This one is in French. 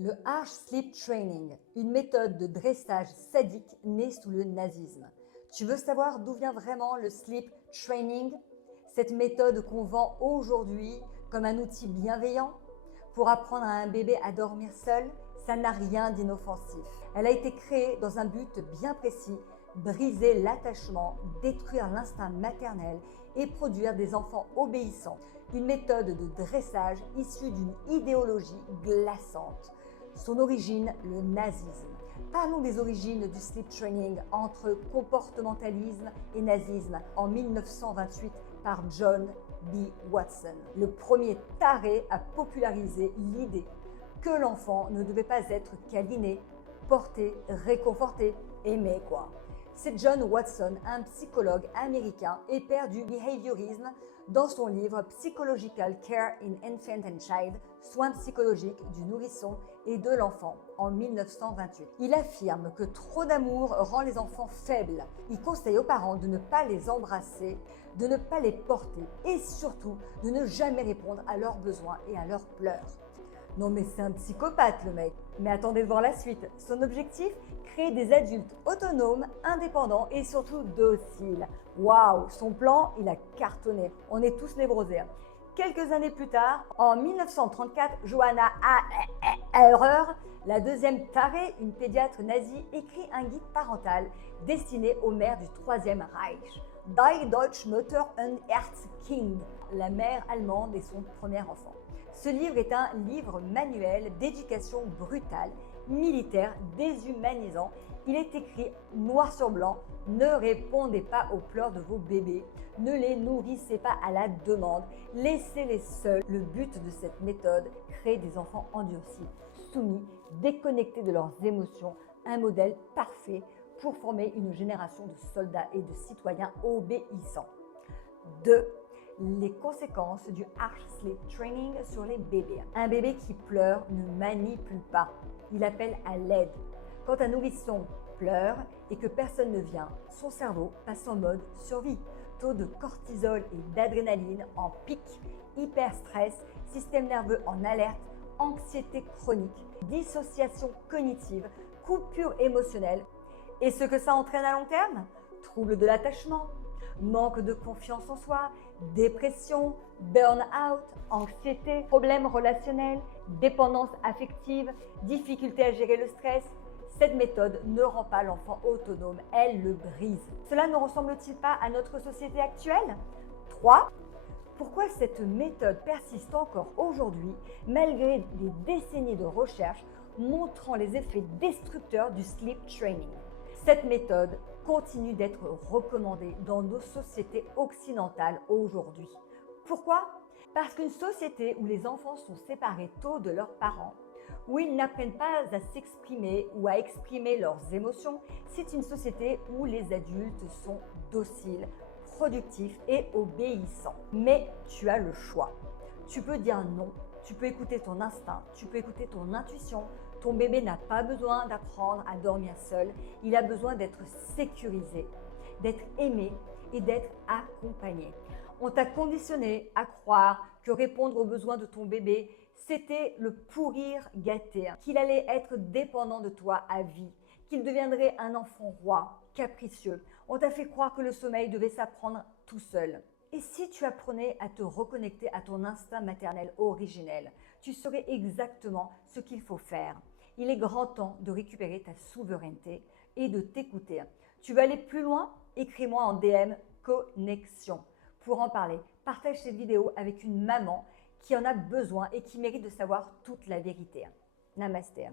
Le harsh sleep training, une méthode de dressage sadique née sous le nazisme. Tu veux savoir d'où vient vraiment le sleep training? Cette méthode qu'on vend aujourd'hui comme un outil bienveillant pour apprendre à un bébé à dormir seul, ça n'a rien d'inoffensif. Elle a été créée dans un but bien précis: briser l'attachement, détruire l'instinct maternel et produire des enfants obéissants. Une méthode de dressage issue d'une idéologie glaçante. Son origine, le nazisme. Parlons des origines du sleep training entre comportementalisme et nazisme en 1928 par John B. Watson. Le premier taré à populariser l'idée que l'enfant ne devait pas être câliné, porté, réconforté, aimé quoi. C'est John Watson, un psychologue américain et père du behaviorisme, dans son livre Psychological Care in Infant and Child, soins psychologiques du nourrisson et de l'enfant, en 1928. Il affirme que trop d'amour rend les enfants faibles. Il conseille aux parents de ne pas les embrasser, de ne pas les porter et surtout de ne jamais répondre à leurs besoins et à leurs pleurs. Non mais c'est un psychopathe le mec. Mais attendez de voir la suite. Son objectif, créer des adultes autonomes, indépendants et surtout dociles. Waouh, son plan, il a cartonné. On est tous névrosés. Quelques années plus tard, en 1934, Johanna Auer, la deuxième tarée, une pédiatre nazie, écrit un guide parental destiné aux mères du Troisième Reich. Die Deutsche Mutter und Erzkind, la mère allemande et son premier enfant. Ce livre est un livre manuel d'éducation brutale, militaire, déshumanisant. Il est écrit noir sur blanc: ne répondez pas aux pleurs de vos bébés, ne les nourrissez pas à la demande, laissez-les seuls. Le but de cette méthode, créer des enfants endurcis, soumis, déconnectés de leurs émotions, un modèle parfait pour former une génération de soldats et de citoyens obéissants. 2. Les conséquences du harsh sleep training sur les bébés. Un bébé qui pleure ne manipule pas, il appelle à l'aide. Quand un nourrisson pleure et que personne ne vient, son cerveau passe en mode survie. Taux de cortisol et d'adrénaline en pic, hyperstress, système nerveux en alerte, anxiété chronique, dissociation cognitive, coupure émotionnelle. Et ce que ça entraîne à long terme? Troubles de l'attachement, manque de confiance en soi, dépression, burn-out, anxiété, problèmes relationnels, dépendance affective, difficulté à gérer le stress. Cette méthode ne rend pas l'enfant autonome, elle le brise. Cela ne ressemble-t-il pas à notre société actuelle? 3. Pourquoi cette méthode persiste encore aujourd'hui malgré des décennies de recherche montrant les effets destructeurs du sleep training? Cette méthode continue d'être recommandée dans nos sociétés occidentales aujourd'hui. Pourquoi? Parce qu'une société où les enfants sont séparés tôt de leurs parents, où ils n'apprennent pas à s'exprimer ou à exprimer leurs émotions, c'est une société où les adultes sont dociles, productifs et obéissants. Mais tu as le choix. Tu peux dire non, tu peux écouter ton instinct, tu peux écouter ton intuition. Ton bébé n'a pas besoin d'apprendre à dormir seul, il a besoin d'être sécurisé, d'être aimé et d'être accompagné. On t'a conditionné à croire que répondre aux besoins de ton bébé, c'était le pourrir gâté, qu'il allait être dépendant de toi à vie, qu'il deviendrait un enfant roi, capricieux. On t'a fait croire que le sommeil devait s'apprendre tout seul. Et si tu apprenais à te reconnecter à ton instinct maternel originel, tu saurais exactement ce qu'il faut faire. Il est grand temps de récupérer ta souveraineté et de t'écouter. Tu veux aller plus loin? Écris-moi en DM Connexion. Pour en parler, partage cette vidéo avec une maman qui en a besoin et qui mérite de savoir toute la vérité. Namasté.